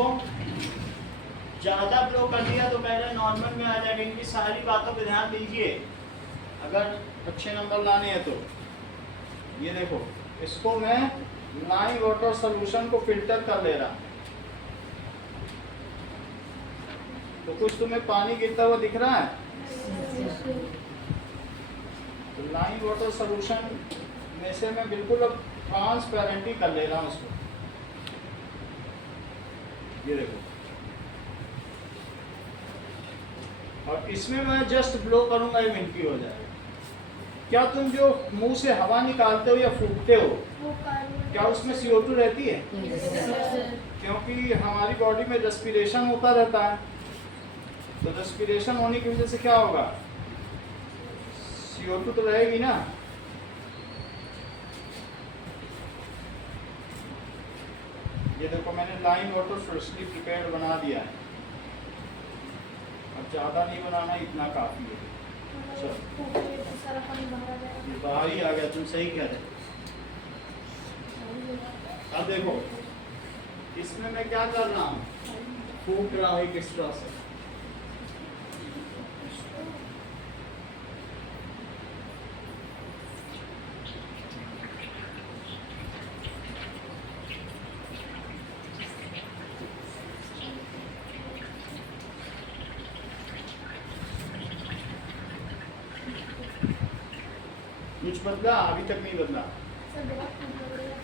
ज़्यादा ब्लो कर दिया तो पहले नॉर्मल में आ जाएगा। इनकी सारी बातों पे ध्यान दीजिए अगर अच्छे नंबर लाने हैं तो। ये देखो, इसको मैं लाइम वाटर सॉल्यूशन को फिल्टर कर ले रहा हूँ, तो कुछ तुम्हें पानी गिरता हुआ दिख रहा है? तो लाइम वाटर सॉल्यूशन में से मैं बिल्कुल अब ट्रांसपेरेंट ही कर ले रहा हूँ उसको। ये देखो, और इसमें मैं जस्ट ब्लो करूंगा, ये मिल्की हो जाएगा। क्या तुम जो मुंह से हवा निकालते हो या फूकते हो, वो कार्बन, क्या उसमें CO2 रहती है? सर। क्योंकि हमारी बॉडी में रेस्पिरेशन होता रहता है, तो रेस्पिरेशन होने की वजह से क्या होगा? CO2 तो रहेगी ना। ये देखो, मैंने लाइम वाटर फ्रेशली प्रिपेयर्ड बना दिया है। अब ज़्यादा नहीं बनाना, इतना काफ़ी है। चलो, सारा पानी बाहर आ जाएगा। ये बाहर ही आ गया, तुम सही कह रहे हो। अब देखो, इसमें मैं क्या कर रहा हूँ, फूक रहा हूँ एक स्ट्रॉ से। कुछ बदला? अभी तक नहीं बदला। सर बहुत ठंड लग रही है।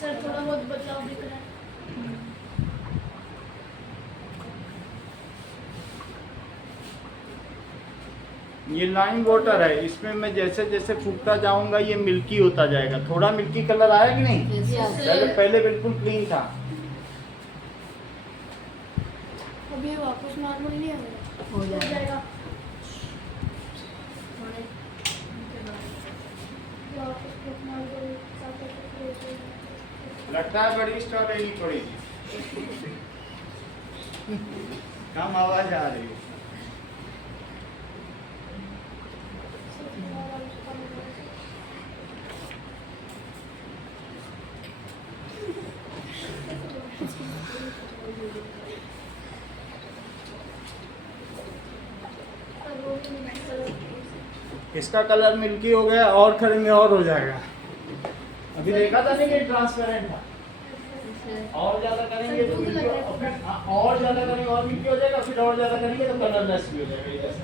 सर थोड़ा बहुत बदलाव दिख रहा है। ये लाइम वाटर है, इसमें मैं जैसे जैसे फूकता जाऊंगा ये मिल्की होता जाएगा। थोड़ा मिल्की कलर आया कि नहीं? Yes, पहले पहले बिल्कुल क्लीन था। अभी वापस नॉर्मल नहीं आएगा, हो जाएगा। जाएगा। वापस नॉर्मल लगता है बड़ी स्टोर लेनी पड़ेगी। कम आवाज आ रही है। इसका कलर मिल्की हो गया, और करेंगे और हो जाएगा। अभी देखा था नहीं कि ट्रांसपेरेंट था, और ज्यादा करेंगे तो मिल्की और फिर और ज्यादा करेंगे और मिल्की हो जाएगा, फिर और ज्यादा करेंगे तो कलरलेस भी हो जाएगा। ऐसे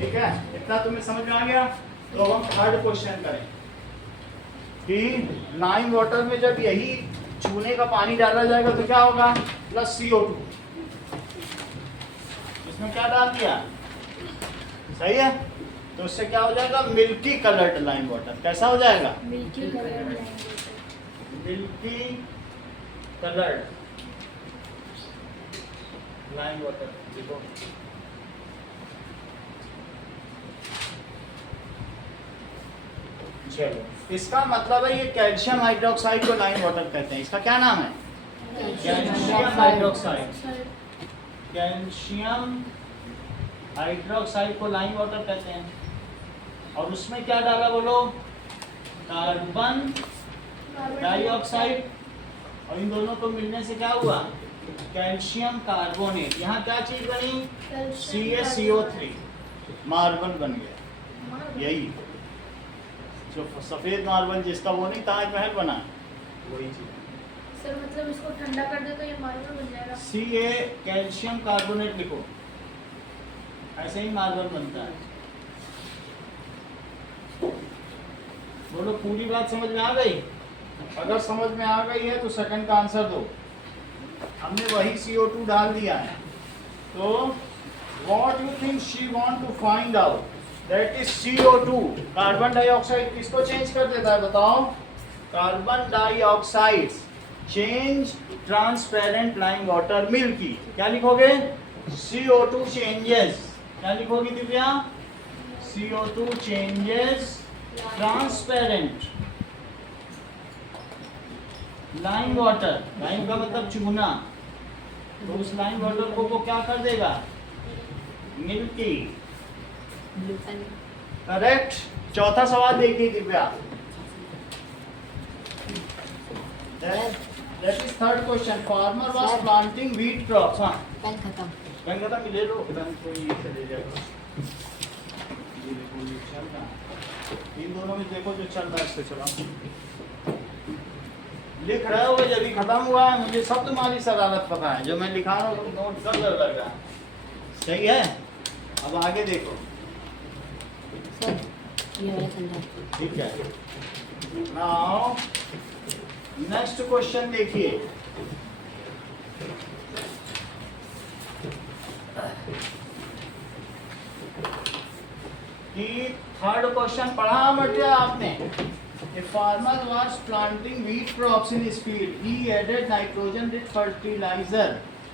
ठीक है, इतना तुम्हें समझ में आ गया? तो हम थर्ड क्वेश्चन करें कि लाइम वाटर में जब यही चूने का पानी डाला जाएगा तो क्या होगा? Plus CO2। इसमें क्या डाल दिया? सही है, तो उससे क्या हो जाएगा? Milky coloured lime water. कैसा हो जाएगा? Milky colour milky coloured lime water. देखो चलो, इसका मतलब है ये कैल्शियम हाइड्रोक्साइड को लाइम वाटर कहते हैं। इसका क्या नाम है? Calcium hydroxide. कैल्शियम हाइड्रोक्साइड को लाइम वाटर कहते हैं। और उसमें क्या डाला बोलो? कार्बन डाइऑक्साइड, और इन दोनों को मिलने से क्या हुआ? Calcium carbonate. यहाँ क्या चीज बनी? CaCO3, मार्बल बन गया। यही जो सफेद मार्बल जिसका वो नहीं ताजमहल बना, वही चीज। सर मतलब इसको ठंडा कर दे तो ये मार्बल बन जाएगा। Ca कैल्शियम कार्बोनेट लिखो, ऐसे ही मार्बल बनता है। बोलो पूरी बात समझ में आ गई? अगर समझ में आ गई है तो सेकंड का आंसर दो। हमने वही CO2 डाल दिया है। तो what you think she want to find out? That is CO2। Carbon dioxide किसको चेंज कर देता है बताओ? Carbon dioxide change transparent lime water milky. क्या लिखोगे? CO2 changes. क्या लिखोगी Divya? CO2 changes transparent lime water. Lime का मतलब चूना, तो उस लाइम वाटर को वो क्या कर देगा? मिल्की। करेक्ट। चौथा सवाल देखिए Divya. That is third question. Farmer was planting wheat crops. हाँ। पेन खत्म। पेन खत्म, ले लो। पेन कोई ये से ले जाएगा। ये देखो ये चल रहा है। इन दोनों में देखो जो चल रहा है इससे चलाओ। लिख रहे हो जब भी खत्म हुआ है, मुझे सब तुम्हारी शरारत पता है। जो मैं लिखा रहा हूँ नोट कर लग रहा है। सही है, अब आगे देखो। सर ये वाला ठंडा। ठीक है, नाउ नेक्स्ट क्वेश्चन देखिए। कि थर्ड क्वेश्चन पढ़ा मटिया आपने? A farmer was planting wheat crops in his field. He added nitrogen-rich fertilizer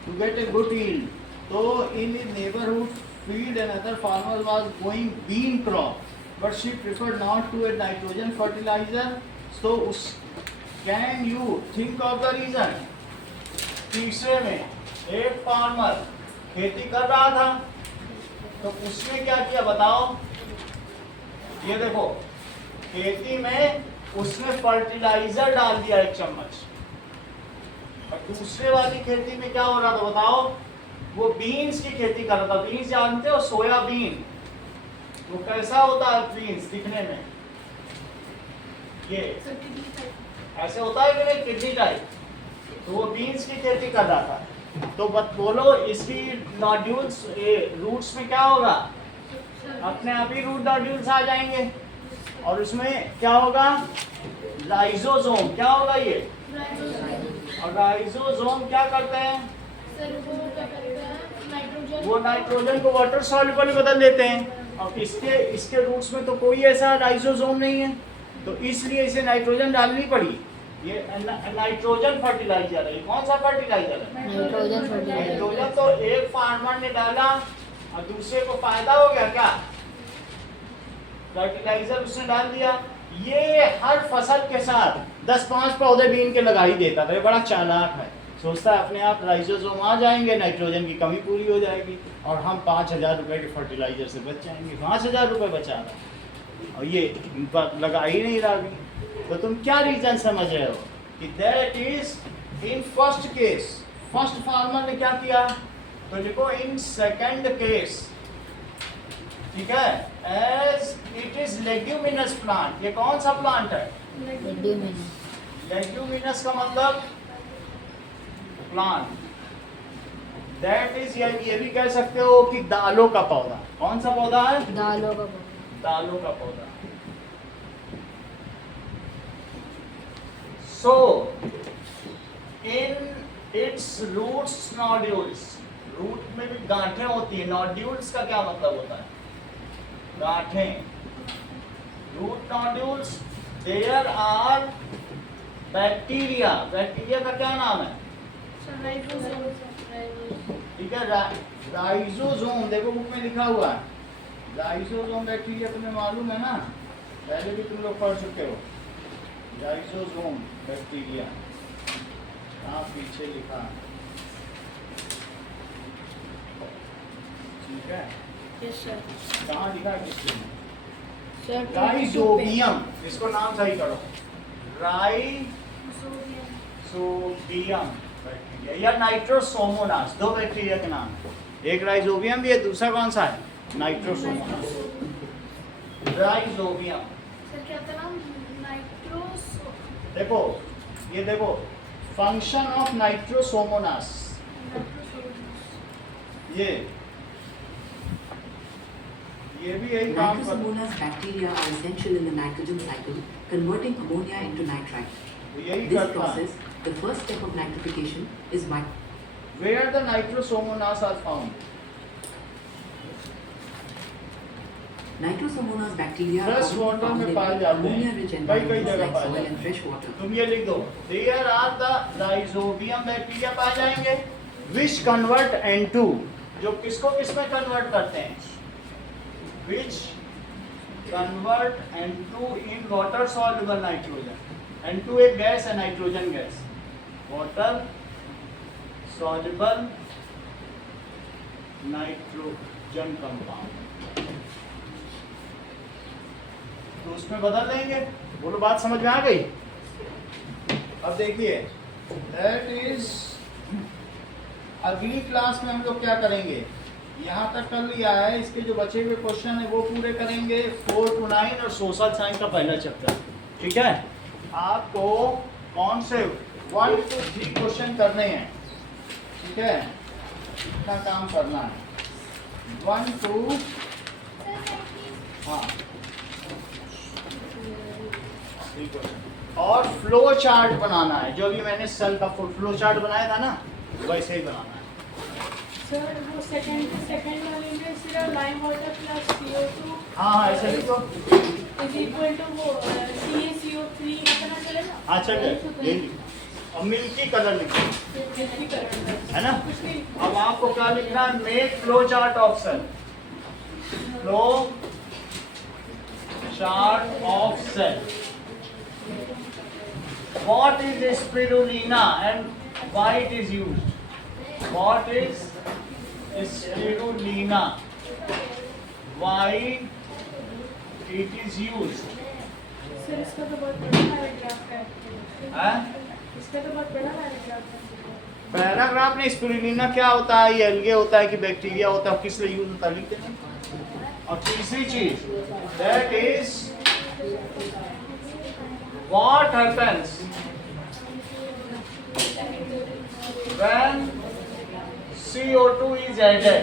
to get a good yield. So in his neighborhood field, another farmer was growing bean crop, but she preferred not to add nitrogen fertilizer. So can you think of the reason? तीसरे में एक farmer खेती कर रहा था, तो उसने क्या किया बताओ? ये देखो, खेती में उसने फर्टिलाइजर डाल दिया 1 चम्मच, और दूसरे वाली खेती में क्या हो रहा था बताओ, वो बीन्स की खेती कर रहा था। बीन्स जानते हो, सोयाबीन, वो कैसा होता है बीन्स दिखने में, ये ऐसे होता है कि नहीं, किडनी टाइप, तो वो बीन्स की खेती कर रहा था। तो बोलो इसकी नोड्यूल्स, रूट्स में क्या होगा, अपने आप ही रूट नोड्यूल्स आ जाएंगे, और उसमें क्या होगा, लाइजोसोम, क्या होगा ये, और लाइजोसोम क्या करते हैं, सर वो क्या करते हैं, नाइट्रोजन, वो नाइट्रोजन को वाटर सॉल्युबल में बदल देते हैं। अब इसके रूट्स में तो कोई ऐसा लाइजोसोम नहीं है, तो इसलिए इसे नाइट्रोजन डालनी पड़ी। ये नाइट्रोजन फर्टिलाइजर है। कौन सा फर्टिलाइजर है, नाइट्रोजन फर्टिलाइजर। नाइट्रोजन। तो एक फार्मर ने डाला और दूसरे को फायदा हो गया क्या, फर्टिलाइजर उसने डाल दिया। ये हर फसल के साथ 10-5 पौधे बीन के लगा ही देता था, ये बड़ा चालाक है, सोचता है अपने आप लाइजोसोम आ जाएंगे, नाइट्रोजन की कमी पूरी हो जाएगी और हम 5,000 रुपए के फर्टिलाइजर से बच जाएंगे। 5,000 रुपए बचा रहा और ये इन पर लगा ही नहीं रहा भी। तो तुम क्या रीजन समझ रहे हो कि that is in first case, first farmer ने क्या किया, तो देखो इन सेकंड केस, ठीक है, as it is leguminous plant. ये कौन सा प्लांट है, लेग्यूमिनस का मतलब प्लांट, दैट इज, ये भी कह सकते हो कि दालों का पौधा। कौन सा पौधा है, दालों का पौधा। दालों का पौधा। So in its roots nodules, root में भी गांठें होती है। नोड्यूल्स का क्या मतलब होता है, गांठें। Root nodules, there are bacteria. Bacteria का क्या नाम है, ठीक है, राइजोसोम। देखो बुक में लिखा हुआ है राइजोसोम बैक्टीरिया, तुम्हें मालूम है ना, पहले भी तुम लोग पढ़ चुके हो। राइजोसोम बैक्टीरिया कहाँ पीछे लिखा है, ठीक है, कहाँ लिखा है किसके में, राइजोबियम, इसको नाम सही करो, राइजोबियम बैक्टीरिया या नाइट्रोसोमोनास। 2 बैक्टीरिया के नाम, एक राइजोबियम भी है, दूसरा कौन सा है, नाइट्रोसोमोनास। राइजोबियम, सर क्या था नाम, नाइट्रोसो, देखो ये देखो फंक्शन ऑफ नाइट्रोसोमोनास, ये भी यही काम करता Nitrosomonas bacteria are essential in the nitrogen cycle, converting ammonia into nitrite. है, यही This करता है। process, the first step of nitrification, is by Where the nitrosomonas are found? Nitrosomonas bacteria are Fresh commonly water found में in पाए जाते हैं, ammonia-rich कई environments जगह like पाए soil जाते and हैं। fresh water. तुम ये लिख दो, There are the rhizobium bacteria पाए जाएंगे, which convert N2, जो किसको किस में कन्वर्ट करते हैं, which convert N2 in water soluble nitrogen. N2 एक गैस है, nitrogen gas, water soluble nitrogen compound, तो उसमें बदल देंगे। बोलो बात समझ में आ गई। अब देखिए दैट इज, अगली क्लास में हम लोग क्या करेंगे, यहाँ तक कर लिया है, इसके जो बचे हुए क्वेश्चन है वो पूरे करेंगे, 4 to 9 और सोशल साइंस का पहला चैप्टर, ठीक है। आपको कौन से 1 to 3 क्वेश्चन करने हैं, ठीक है, इतना काम करना है, 1 to, हाँ 3 क्वेश्चन, और फ्लो चार्ट बनाना है, जो भी मैंने सेल का फ्लो चार्ट बनाया था ना, वैसे ही बनाना है। सर वो सेकंड वाले में सिर्फ लाइम वाटर प्लस CO2 हाँ ऐसे लिखो, इज इक्वल टू वो CaCO3 इतना चलेगा। अच्छा ये लिखो, और मिल्की कलर लिखो, मिल्की कलर है ना। कुछ नहीं, अब आपको क्या लिखना है, make flow chart of cell, flow chart of cell. What is spirulina and why it is used? What is spirulina? Why it is used? Sir इसका तो बहुत बड़ा पैराग्राफ है हैं? इसका तो बहुत बड़ा पैराग्राफ है पैराग्राफ में स्पिरुलिना क्या होता है, ये अलगे होता है कि बैक्टीरिया होता है, किस लिए यूज होता है लिख देना। और तीसरी चीज that is what happens when CO2 is added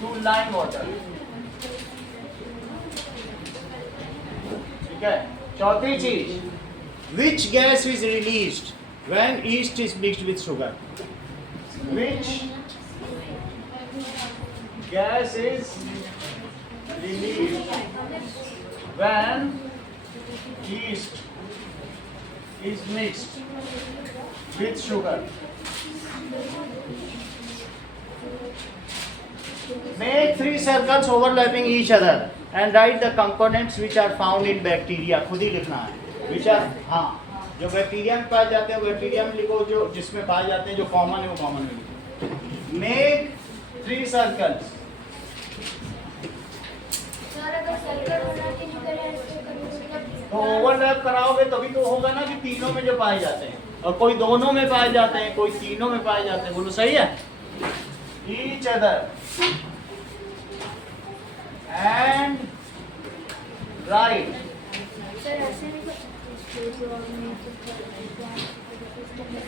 to lime water। ठीक है। चौथी चीज which gas is released when yeast is mixed with sugar? Which gas is released when yeast is mixed with sugar? Make 3 circles overlapping each other and write the components which are found in bacteria। खुद ही लिखना है which are, हाँ जो bacteria में पाए जाते हैं bacteria में लिखो, जो जिसमें पाए जाते हैं जो कॉमन है वो कॉमन में लिखो। Make 3 circles। सर अगर सर्कल बना के नहीं करें ऐसे करें तो ओवरलैप कराओगे तभी तो होगा ना कि तीनों में जो पाए जाते हैं, और कोई दोनों में पाए जाते हैं कोई तीनों में पाए जाते हैं। बोलो सही है। Each other and right. Sir ऐसे नहीं कर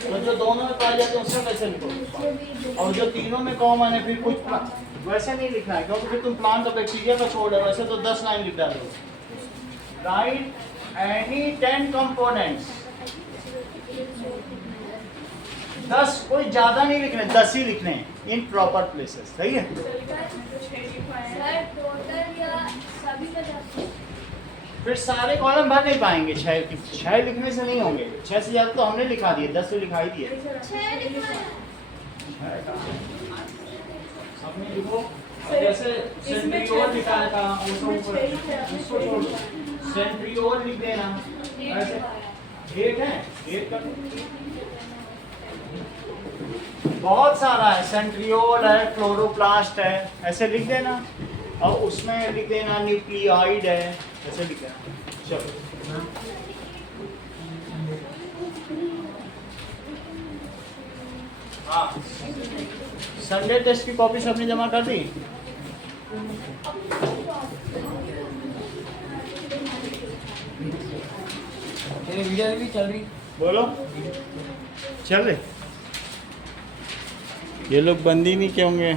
तो जो दोनों में पाए जाते हैं उसमें कैसे लिखो, और जो तीनों में कॉमन है फिर कुछ वैसे नहीं लिखना है, क्योंकि फिर तुम प्लांट और बैक्टीरिया का छोड़ है, वैसे तो 10 लाइन लिख डालो। Right any 10 components. 10, कोई ज्यादा नहीं लिखने, 10 ही लिखने इन प्रॉपर प्लेसेस। सही है। सर टोटल या सभी का जाता है फिर सारे कॉलम भर नहीं पाएंगे, 6 लिखने से नहीं होंगे। 6 से ज्यादा तो हमने लिखा दिए, 10 तो लिखा ही दिए। 6 लिखवाया अपने लिखो। अब जैसे सेंट्रियोल लिखा था उसको इसको छोड़ दो, सेंट्रियोल लिख देना। ऐसे 8 है, 8 का बहुत सारा है, सेंट्रियोल है, क्लोरोप्लास्ट है, ऐसे लिख देना। और उसमें लिख देना न्यूक्लियाइड है, ऐसे लिख देना। चलो हाँ, संडे टेस्ट की कॉपी सबने जमा कर दी? वीडियो भी चल रही, बोलो चल रहे। ये लोग बंद ही नहीं किए होंगे।